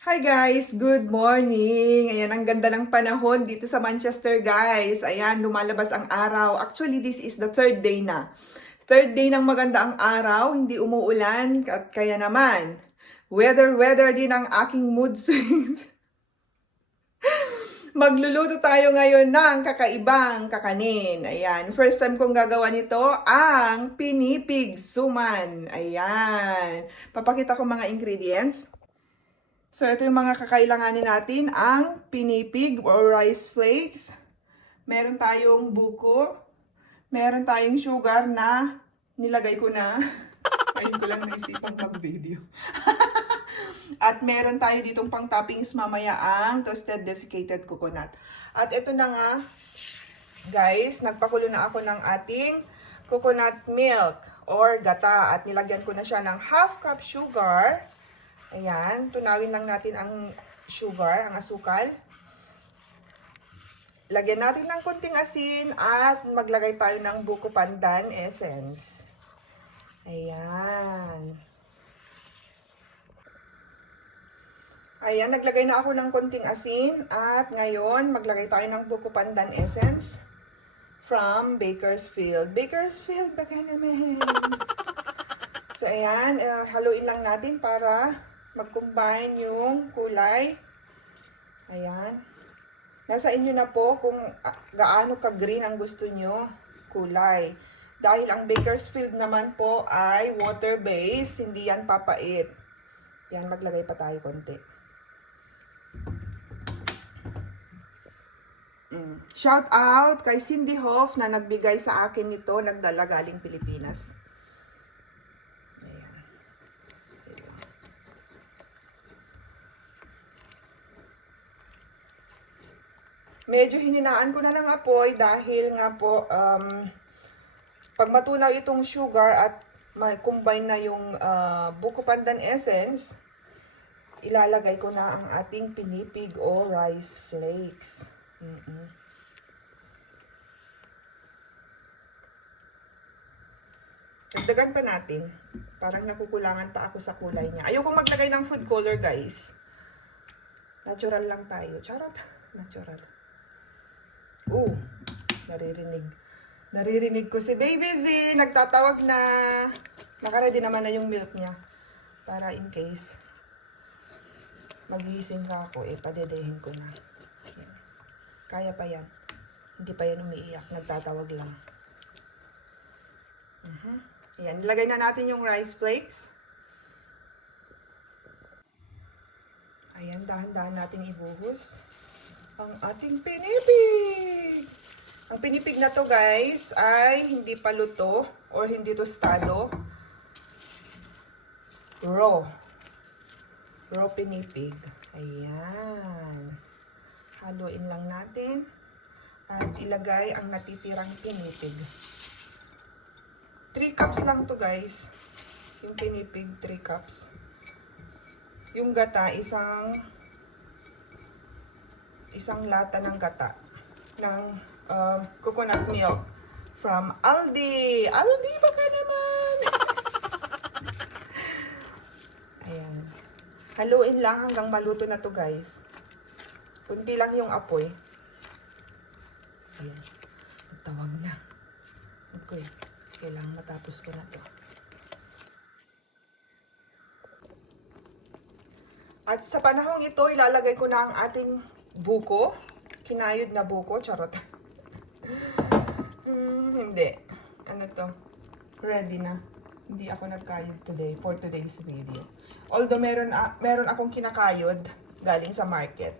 Hi guys! Good morning! Ayan, ang ganda ng panahon dito sa Manchester guys. Ayan, lumalabas ang araw. Actually, this is the third day na. Third day ng maganda ang araw, hindi umuulan. At kaya naman, weather din ang aking mood swings. Magluluto tayo ngayon ng kakaibang kakanin. Ayan, first time kong gagawa nito ang pinipig suman. Ayan, papakita ko mga ingredients. So, ito yung mga kakailanganin natin. Ang pinipig or rice flakes. Meron tayong buko. Meron tayong sugar na nilagay ko na. Ayun ko lang naisipang mag-video. At meron tayo ditong pang toppings mamaya ang toasted desiccated coconut. At ito na nga, guys, nagpakulo na ako ng ating coconut milk or gata. At nilagyan ko na siya ng half cup sugar. Ayan, tunawin lang natin ang sugar, ang asukal. Lagyan natin ng kunting asin at maglagay tayo ng buko pandan essence. Ayan. Ayan, naglagay na ako ng kunting asin at ngayon maglagay tayo ng buko pandan essence from Bakersfield. Bakersfield, baka naman. So, ayan, haluin lang natin para mag-combine yung kulay. Ayan. Nasa inyo na po kung gaano ka-green ang gusto nyo kulay. Dahil ang Bakersfield naman po ay water-based, hindi yan papait. Yan, maglagay pa tayo konti. Shout out kay Cindy Hoff na nagbigay sa akin nito, nagdala galing Pilipinas. Medyo hininaan ko na ng apoy dahil nga po, pag matunaw itong sugar at may combine na yung buko pandan essence, ilalagay ko na ang ating pinipig o rice flakes. Dagdagan pa natin. Parang nakukulangan pa ako sa kulay niya. Ayoko maglagay ng food color, guys. Natural lang tayo. Charot. Natural. Naririnig. Naririnig ko si Baby Z. Nagtatawag na. Nakaready naman na yung milk niya. Para in case magising ka ako, padedehin ko na. Yan. Kaya pa yan. Hindi pa yan umiiyak. Nagtatawag lang. Ayan. Nilagay na natin yung rice flakes. Ayan. Dahan-dahan natin ibuhos ang ating pinipig. Ang pinipig na to, guys, ay hindi pa luto or hindi tostado. Raw. Raw pinipig. Ayan. Haluin lang natin. At ilagay ang natitirang pinipig. 3 cups lang to, guys. Yung pinipig, 3 cups. Yung gata, isang lata ng gata ng coconut milk from Aldi. Aldi, baka naman! Ayan. Haluin lang hanggang maluto na to, guys. Kunti lang yung apoy. Ayan. Tawag na. Okay. Kailangan matapos ko na to. At sa panahong ito, ilalagay ko na ang ating buko. Kinayod na buko. Charot. Hindi. Ano to? Ready na. Hindi ako nagkayod today for today's video. Although meron akong kinakayod galing sa market.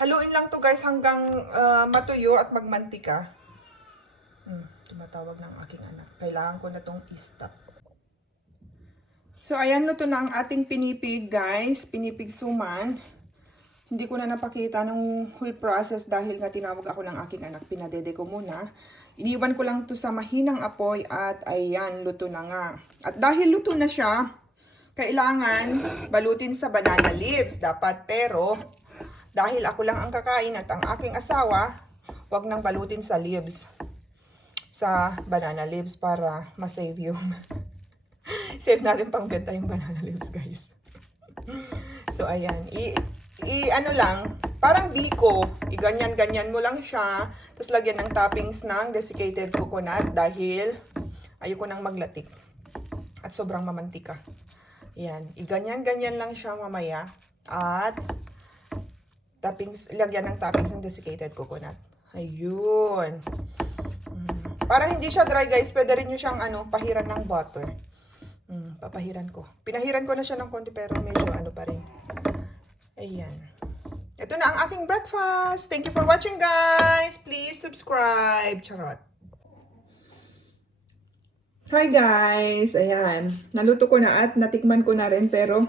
Haluin lang to, guys, hanggang matuyo at magmantika. Tumatawag ng aking anak. Kailangan ko na tong i-stop. So, ayan, luto na ang ating pinipig, guys. Pinipig suman. Hindi ko na napakita ng whole process dahil nga tinawag ako ng aking anak. Pinadede ko muna. Iniwan ko lang to sa mahinang apoy at ayan, luto na nga. At dahil luto na siya, kailangan balutin sa banana leaves. Dapat, pero dahil ako lang ang kakain at ang aking asawa, Huwag nang balutin sa leaves. Sa banana leaves para ma-save yung save natin pang benta yung banana leaves, guys. So, ayan. Ano lang, parang biko. Ganyan-ganyan mo lang siya. Tapos lagyan ng toppings ng desiccated coconut dahil ayoko nang maglatik. At sobrang mamantika. Ayan. Ganyan-ganyan lang siya mamaya. At lagyan ng toppings ng desiccated coconut. Ayun. Para hindi siya dry, guys, pwede rin nyo siyang pahiran ng butter. Papahiran ko. Pinahiran ko na siya ng konti pero medyo pa rin. Ayan. Ito na ang aking breakfast. Thank you for watching, guys. Please subscribe. Charot. Hi, guys. Ayan. Naluto ko na at natikman ko na rin pero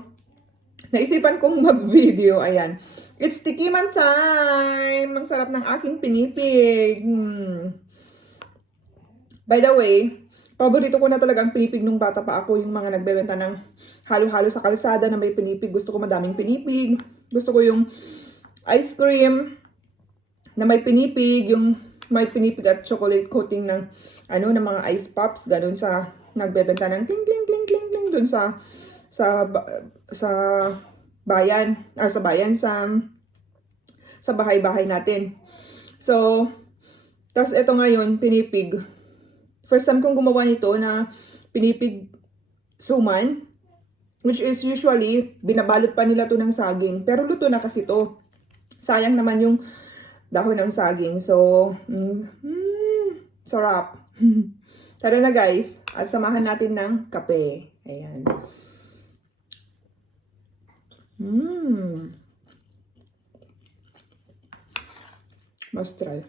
naisipan kong mag-video. Ayan. It's tikiman time. Ang sarap ng aking pinipig. By the way, paborito ko na talaga ang pinipig nung bata pa ako. Yung mga nagbebenta ng halo-halo sa kalsada na may pinipig. Gusto ko madaming pinipig. Gusto ko yung ice cream na may pinipig. Yung may pinipig at chocolate coating ng ng mga ice pops. Ganun sa nagbebenta ng kling kling kling kling kling dun sa bayan. Sa bahay-bahay natin. So, tas ito ngayon, pinipig. First time kong gumawa nito na pinipig suman, which is usually, binabalot pa nila to ng saging. Pero luto na kasi to. Sayang naman yung dahon ng saging. So, sarap. Tara na, guys. At samahan natin ng kape. Ayan. Must try.